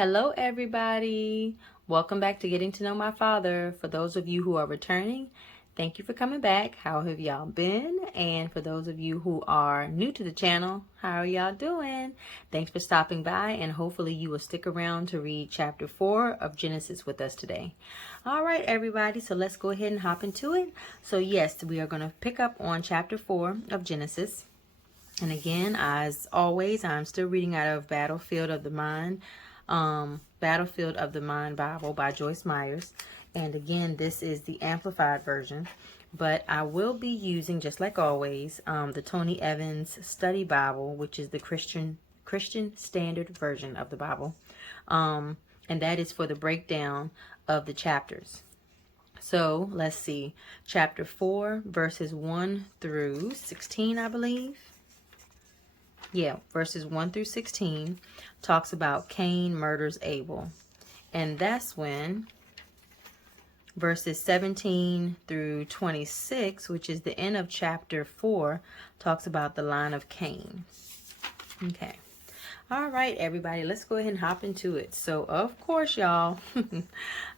Hello, everybody. Welcome back to Getting to Know My Father. For those of you who are returning, thank you for coming back. How have y'all been? And for those of you who are new to the channel, how are y'all doing? Thanks for stopping by, and hopefully you will stick around to read chapter 4 of Genesis with us today. All right, everybody, so let's go ahead and hop into it. So yes, we are going to pick up on chapter 4 of Genesis. And again, as always, I'm still reading out of Battlefield of the Mind Bible by Joyce Meyer. And again, this is the Amplified version. But I will be using, just like always, the Tony Evans Study Bible, which is the Christian Standard Version of the Bible. And that is for the breakdown of the chapters. So let's see. Chapter 4, verses 1 through 16, I believe. Yeah, verses 1 through 16 talks about Cain murders Abel. And that's when verses 17 through 26, which is the end of chapter 4, talks about the line of Cain. Okay. All right, everybody, let's go ahead and hop into it. So, of course, y'all,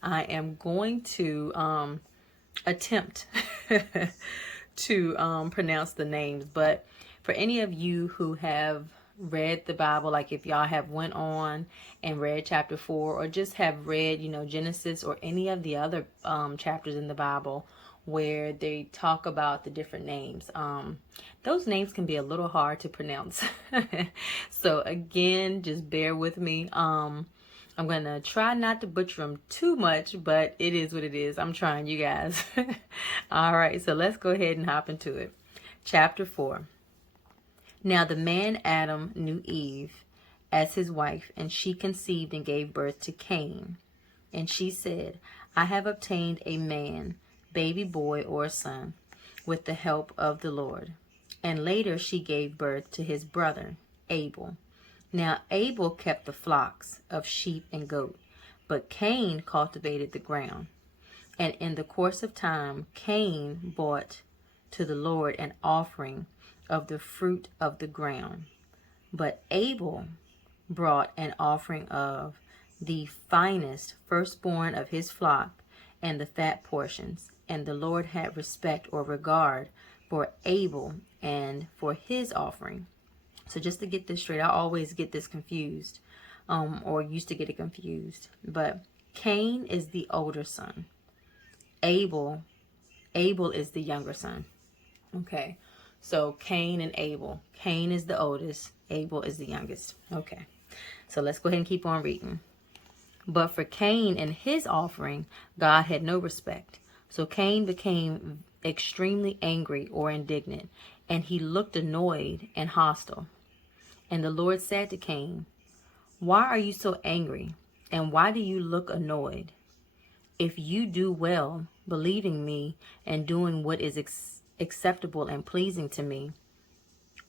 I am going to attempt to pronounce the names, but for any of you who have read the Bible, like if y'all have went on and read chapter 4, or just have read, Genesis or any of the other chapters in the Bible where they talk about the different names, those names can be a little hard to pronounce. So again, just bear with me. I'm going to try not to butcher them too much, but it is what it is. I'm trying, you guys. All right, so let's go ahead and hop into it. Chapter 4. Now the man Adam knew Eve as his wife, and she conceived and gave birth to Cain. And she said, I have obtained a man, baby boy or son, with the help of the Lord. And later she gave birth to his brother, Abel. Now Abel kept the flocks of sheep and goat, but Cain cultivated the ground. And in the course of time, Cain brought to the Lord an offering of the fruit of the ground. But Abel brought an offering of the finest firstborn of his flock and the fat portions. And the Lord had respect or regard for Abel and for his offering. So just to get this straight, I always get this confused, or used to get it confused. But Cain is the older son. Abel is the younger son. Okay. So Cain and Abel. Cain is the oldest. Abel is the youngest. Okay. So let's go ahead and keep on reading. But for Cain and his offering, God had no respect. So Cain became extremely angry or indignant, and he looked annoyed and hostile. And the Lord said to Cain, why are you so angry? And why do you look annoyed? If you do well, believing me and doing what is acceptable and pleasing to me,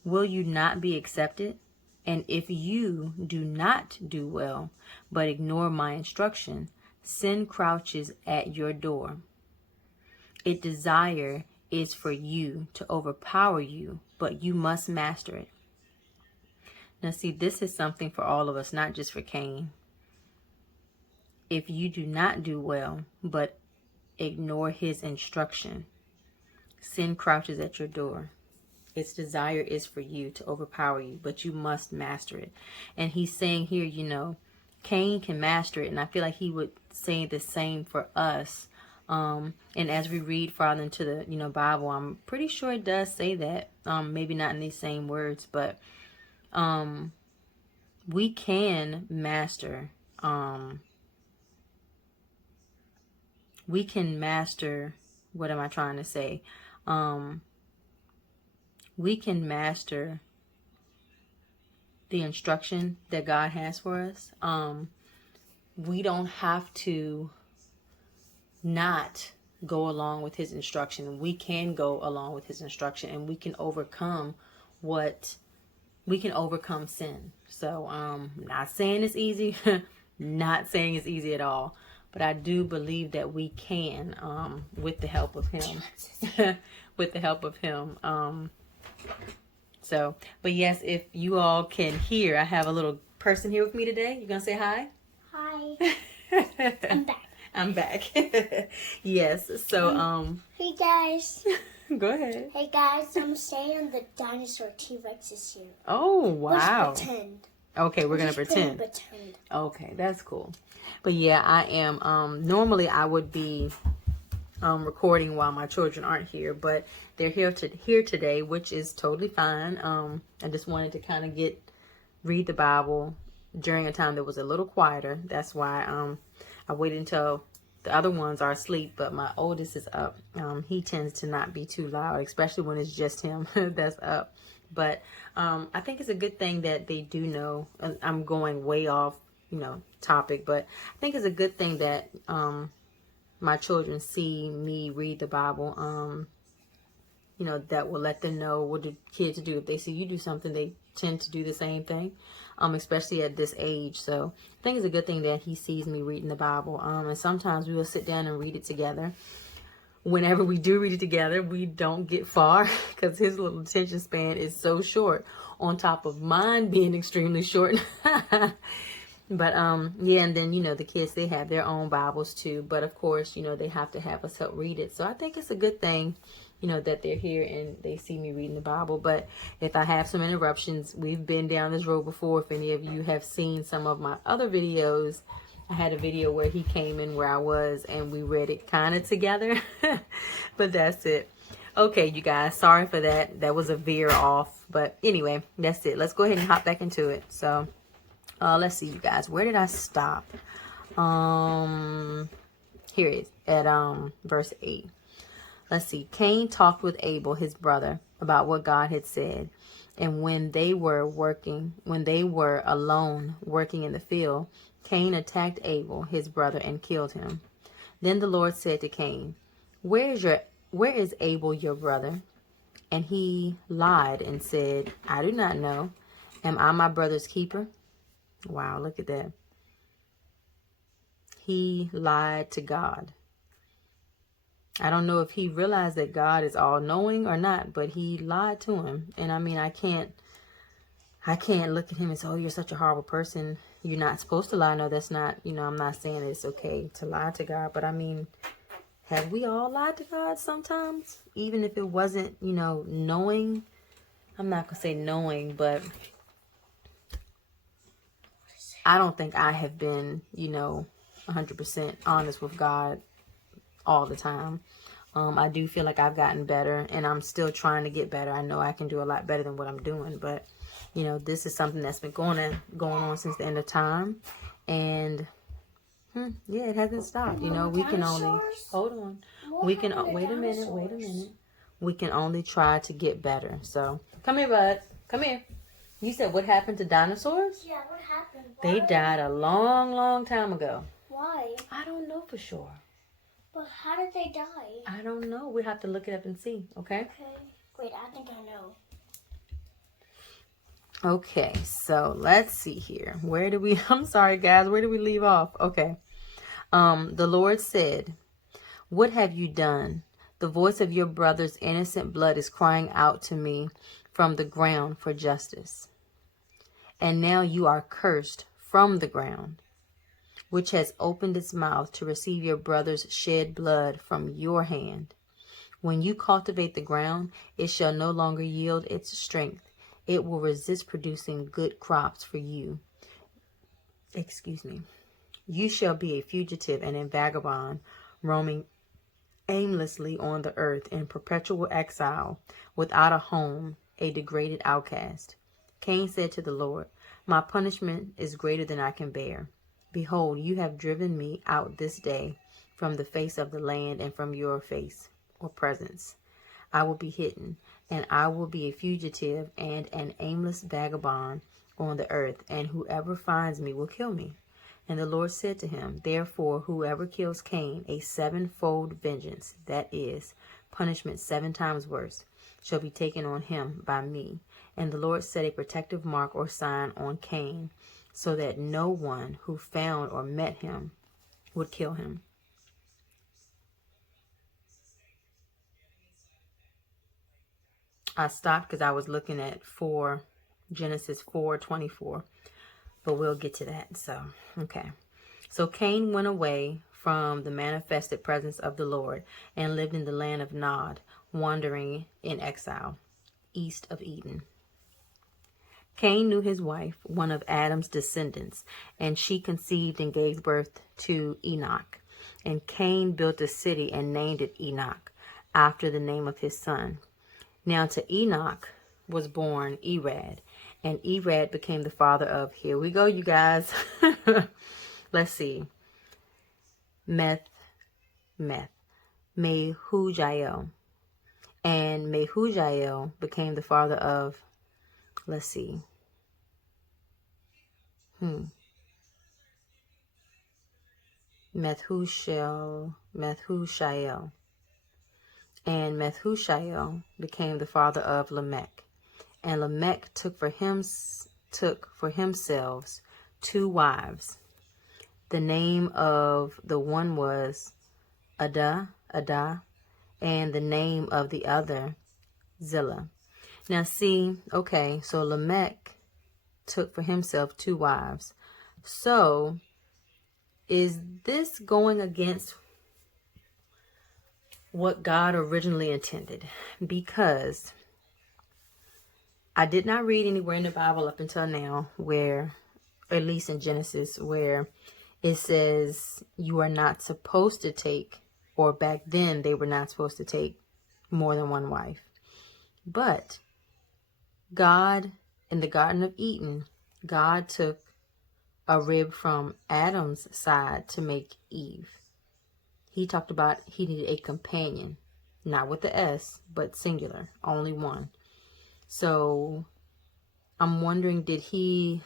will you not be accepted? And if you do not do well, but ignore my instruction, sin crouches at your door. Its desire is for you to overpower you, but you must master it. Now see, this is something for all of us, not just for Cain. If you do not do well, but ignore his instruction, sin crouches at your door. Its desire is for you to overpower you, but you must master it. And he's saying here, Cain can master it. And I feel like he would say the same for us. And as we read farther into the, Bible, I'm pretty sure it does say that. Maybe not in these same words, but we can master. We can master. What am I trying to say? We can master the instruction that God has for us. We don't have to not go along with his instruction. We can go along with his instruction, and we can overcome sin. So not saying it's easy, not saying it's easy at all, but I do believe that we can, with the help of him. With the help of him. But yes, if you all can hear, I have a little person here with me today. You gonna say hi? Hi. I'm back. I'm back. Yes. So Hey guys. go ahead. Hey guys, I'm staying on the dinosaur. T-Rex is here. Oh wow. Let's pretend. Okay, we're gonna Just pretend. pretend. Okay, that's cool. But yeah, I am. Normally I would be recording while my children aren't here, but they're here today, which is totally fine. I just wanted to kind of read the Bible during a time that was a little quieter. That's why I waited until the other ones are asleep, but my oldest is up. He tends to not be too loud, especially when it's just him that's up. But I think it's a good thing that they do know. And I'm going way off, topic, but I think it's a good thing that my children see me read the Bible. That will let them know what the kids do. If they see you do something, they tend to do the same thing, especially at this age. So I think it's a good thing that he sees me reading the Bible. And sometimes we will sit down and read it together. Whenever we do read it together, we don't get far because his little attention span is so short, on top of mine being extremely short. But yeah, and then the kids, they have their own Bibles too, but of course they have to have us help read it. So I think it's a good thing that they're here and they see me reading the Bible. But if I have some interruptions, we've been down this road before. If any of you have seen some of my other videos, I had a video where he came in where I was and we read it kind of together. But that's it. Okay, you guys, sorry for that. That was a veer off, but anyway, that's it. Let's go ahead and hop back into it. So let's see, you guys, where did I stop? Here it is at verse 8. Let's see. Cain talked with Abel, his brother, about what God had said. And when they were alone working in the field, Cain attacked Abel, his brother, and killed him. Then the Lord said to Cain, Where is Abel, your brother? And he lied and said, I do not know. Am I my brother's keeper? Wow, look at that. He lied to God. I don't know if he realized that God is all knowing or not, but he lied to him. And I mean, I can't look at him and say, oh, you're such a horrible person. You're not supposed to lie. No, that's not, I'm not saying it's okay to lie to God, but I mean, have we all lied to God sometimes? Even if it wasn't, knowing. I'm not going to say knowing, but I don't think I have been, 100% honest with God all the time. I do feel like I've gotten better and I'm still trying to get better. I know I can do a lot better than what I'm doing, but this is something that's been going on since the end of time. And yeah, it hasn't stopped. We can only hold on. We can wait a minute. We can only try to get better. So come here, bud. Come here. You said what happened to dinosaurs? Yeah, what happened? They died a long, long time ago. Why? I don't know for sure. But how did they die? I don't know. We have to look it up and see, okay? Okay. Wait, I think I know. Okay, so let's see here. I'm sorry, guys. Where did we leave off? Okay. The Lord said, What have you done? The voice of your brother's innocent blood is crying out to me from the ground for justice. And now you are cursed from the ground, which has opened its mouth to receive your brother's shed blood from your hand. When you cultivate the ground, it shall no longer yield its strength. It will resist producing good crops for you. You shall be a fugitive and a vagabond, roaming aimlessly on the earth in perpetual exile, without a home, a degraded outcast. Cain said to the Lord, My punishment is greater than I can bear. Behold, you have driven me out this day from the face of the land and from your face or presence. I will be hidden, and I will be a fugitive and an aimless vagabond on the earth, and whoever finds me will kill me. And the Lord said to him, Therefore, whoever kills Cain, a sevenfold vengeance, that is, punishment 7 times worse, shall be taken on him by me. And the Lord set a protective mark or sign on Cain, so that no one who found or met him would kill him. I stopped because I was looking at Genesis 4:24, but we'll get to that. So, okay. So Cain went away from the manifested presence of the Lord and lived in the land of Nod, wandering in exile, east of Eden. Cain knew his wife, one of Adam's descendants, and she conceived and gave birth to Enoch. And Cain built a city and named it Enoch, after the name of his son. Now to Enoch was born Irad, and Irad became the father of, here we go, you guys. Let's see. Mehujael. And Mehujael became the father of, let's see. Methushael. And Methushael became the father of Lamech. And Lamech took for himself 2 wives. The name of the one was Adah, and the name of the other Zillah. Now see, okay, so Lamech took for himself 2 wives. So is this going against what God originally intended? Because I did not read anywhere in the Bible up until now where, or at least in Genesis, where it says you are not supposed to take, or back then they were not supposed to take more than 1 wife. But God, in the Garden of Eden, God took a rib from Adam's side to make Eve. He talked about he needed a companion, not with the S, but singular, only one. So I'm wondering, did he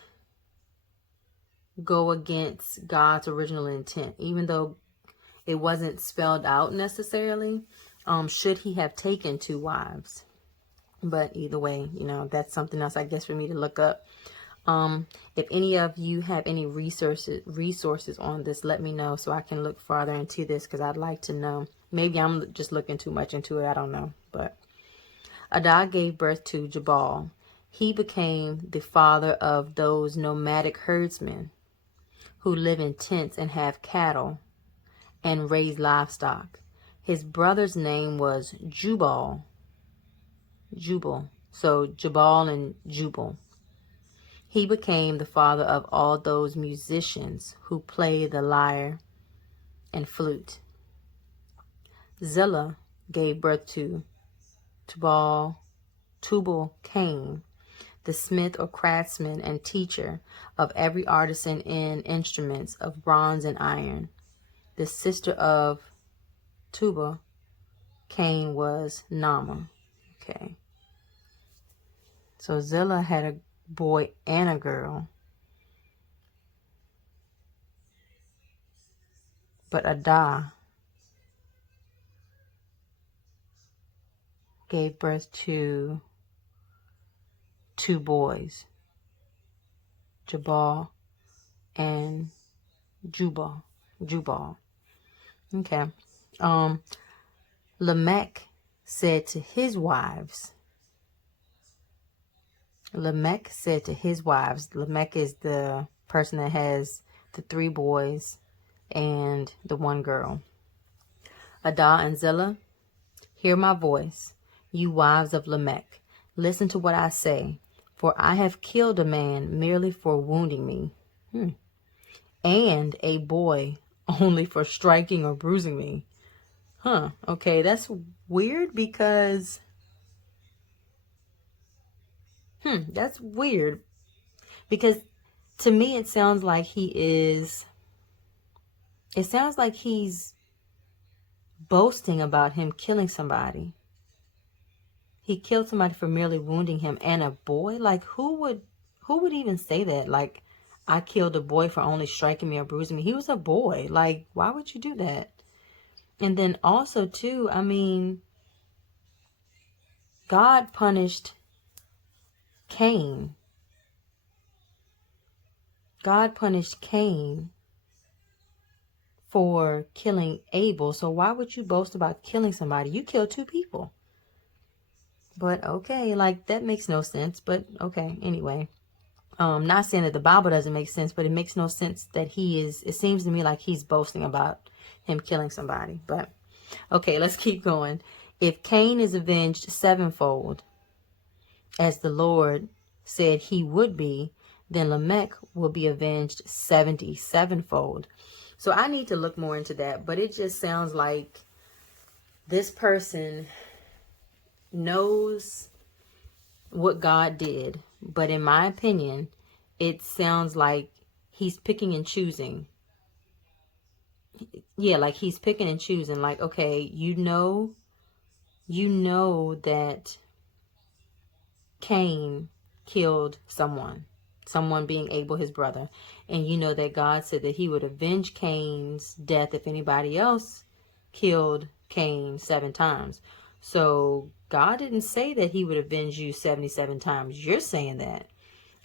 go against God's original intent, even though it wasn't spelled out necessarily? Should he have taken 2 wives? But either way, you know, that's something else, I guess, for me to look up. If any of you have any resources on this, let me know so I can look farther into this, because I'd like to know. Maybe I'm just looking too much into it. I don't know. But Adah gave birth to Jabal. He became the father of those nomadic herdsmen who live in tents and have cattle and raise livestock. His brother's name was Jubal. So Jabal and Jubal. He became the father of all those musicians who play the lyre and flute. Zillah gave birth to Tubal-Cain, the smith or craftsman and teacher of every artisan in instruments of bronze and iron. The sister of Tubal-Cain was Naamah. Okay. So Zillah had a boy and a girl. But Adah gave birth to 2 boys, Jabal and Jubal. Okay. Lamech said to his wives, Lamech is the person that has the 3 boys and the 1 girl. Adah and Zillah, hear my voice, you wives of Lamech. Listen to what I say, for I have killed a man merely for wounding me, and a boy only for striking or bruising me. Okay, that's weird because that's weird because to me it sounds like he's boasting about him killing somebody. He killed somebody for merely wounding him, and a boy? Like, who would even say that? Like, I killed a boy for only striking me or bruising me. He was a boy. Like, why would you do that? And then also too, I mean, God punished Cain. God punished Cain for killing Abel. So why would you boast about killing somebody? You killed 2 people. But okay, like, that makes no sense. But okay, anyway. Not saying that the Bible doesn't make sense, but it makes no sense that it seems to me like he's boasting about him killing somebody. But okay, let's keep going. If Cain is avenged sevenfold, as the Lord said he would be, then Lamech will be avenged 77-fold. So I need to look more into that, but it just sounds like this person knows what God did, but in my opinion, it sounds like he's picking and choosing. Yeah, like he's picking and choosing. Like, okay, you know that Cain killed someone being Abel, his brother. And you know that God said that he would avenge Cain's death if anybody else killed Cain 7 times. So God didn't say that he would avenge you 77 times. You're saying that.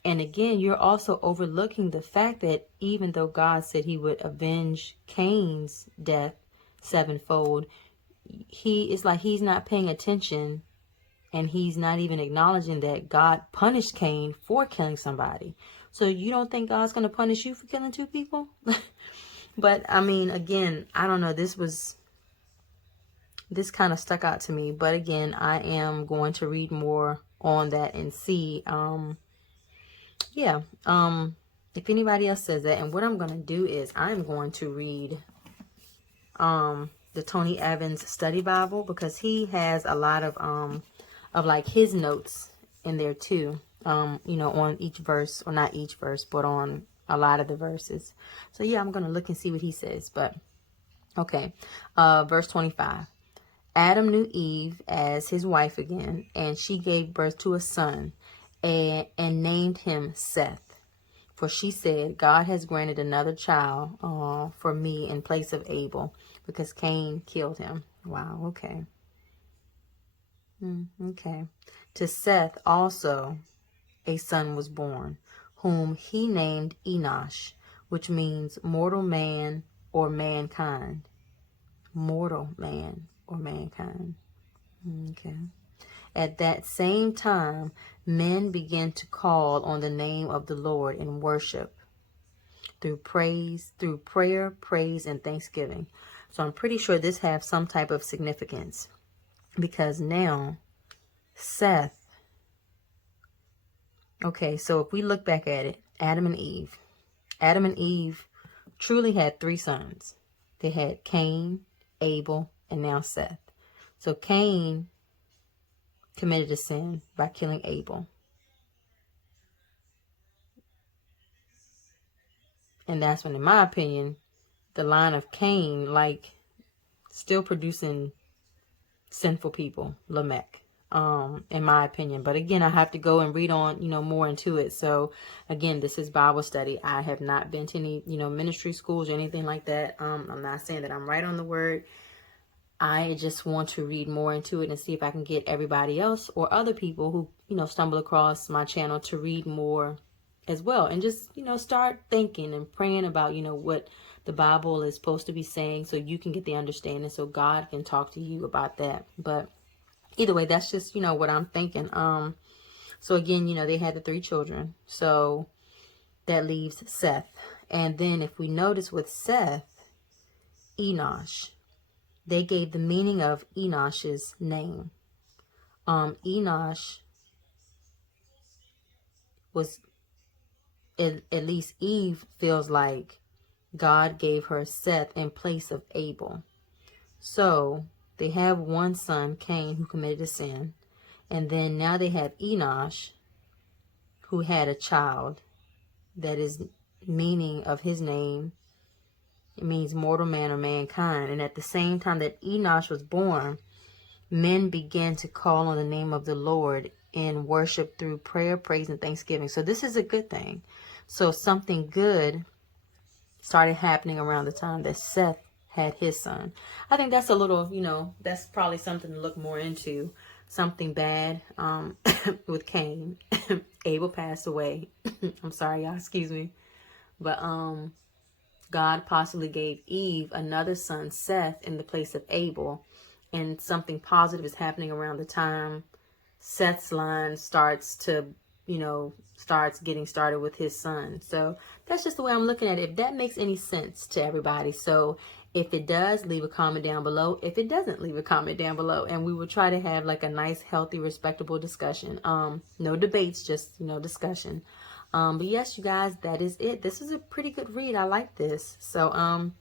And again, you're also overlooking the fact that even though God said he would avenge Cain's death sevenfold, it's like he's not paying attention, and he's not even acknowledging that God punished Cain for killing somebody. So you don't think God's going to punish you for killing 2 people? But I mean, again, I don't know. This kind of stuck out to me. But again, I am going to read more on that and see. If anybody else says that. And what I'm going to do is I'm going to read the Tony Evans Study Bible, because he has a lot of like his notes in there too, on each verse, or not each verse, but on a lot of the verses. So yeah, I'm going to look and see what he says. But okay, verse 25. Adam knew Eve as his wife again, and she gave birth to a son and named him Seth. For she said, God has granted another child for me in place of Abel, because Cain killed him. Wow, okay. Okay. To Seth also a son was born, whom he named Enosh, which means mortal man or mankind. Mortal man or mankind. Okay. At that same time, men began to call on the name of the Lord in worship, through prayer, praise, and thanksgiving. So I'm pretty sure this has some type of significance, because now Seth. Okay, so if we look back at it, Adam and Eve truly had 3 sons. They had Cain, Abel, and now Seth. So Cain committed a sin by killing Abel. And that's when, in my opinion, the line of Cain, like, still producing sinful people, Lamech, in my opinion. But again, I have to go and read on, more into it. So again, this is Bible study. I have not been to any, ministry schools or anything like that. I'm not saying that I'm right on the word. I just want to read more into it and see if I can get everybody else or other people who, stumble across my channel to read more as well. And just, start thinking and praying about, what the Bible is supposed to be saying, so you can get the understanding, so God can talk to you about that. But either way, that's just, what I'm thinking. So again, they had the 3 children. So that leaves Seth. And then if we notice with Seth, Enosh, they gave the meaning of Enosh's name. Enosh was, at least Eve feels like God gave her Seth in place of Abel. So they have one son, Cain, who committed a sin. And then now they have Enosh, who had a child. That is meaning of his name. It means mortal man or mankind. And at the same time that Enosh was born, men began to call on the name of the Lord in worship through prayer, praise, and thanksgiving. So this is a good thing. So something good started happening around the time that Seth had his son. I think that's a little, that's probably something to look more into. Something bad with Cain. Abel passed away. I'm sorry, y'all, excuse me. But God possibly gave Eve another son, Seth, in the place of Abel. And something positive is happening around the time Seth's line starts to starts getting started with his son. So that's just the way I'm looking at it. If that makes any sense to everybody. So if it does, leave a comment down below. If it doesn't, leave a comment down below. And we will try to have like a nice, healthy, respectable discussion. No debates, just, discussion. But yes, you guys, that is it. This is a pretty good read. I like this. So,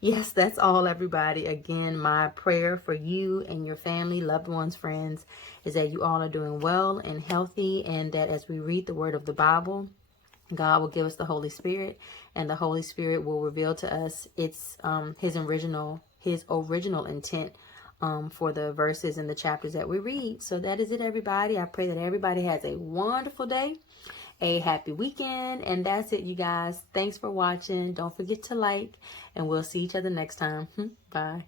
yes, that's all, everybody. Again, my prayer for you and your family, loved ones, friends, is that you all are doing well and healthy, and that as we read the word of the Bible, God will give us the Holy Spirit, and the Holy Spirit will reveal to us his original intent for the verses and the chapters that we read. So that is it, everybody. I pray that everybody has a wonderful day, a happy weekend, and that's it, you guys. Thanks for watching. Don't forget to like, and we'll see each other next time. Bye.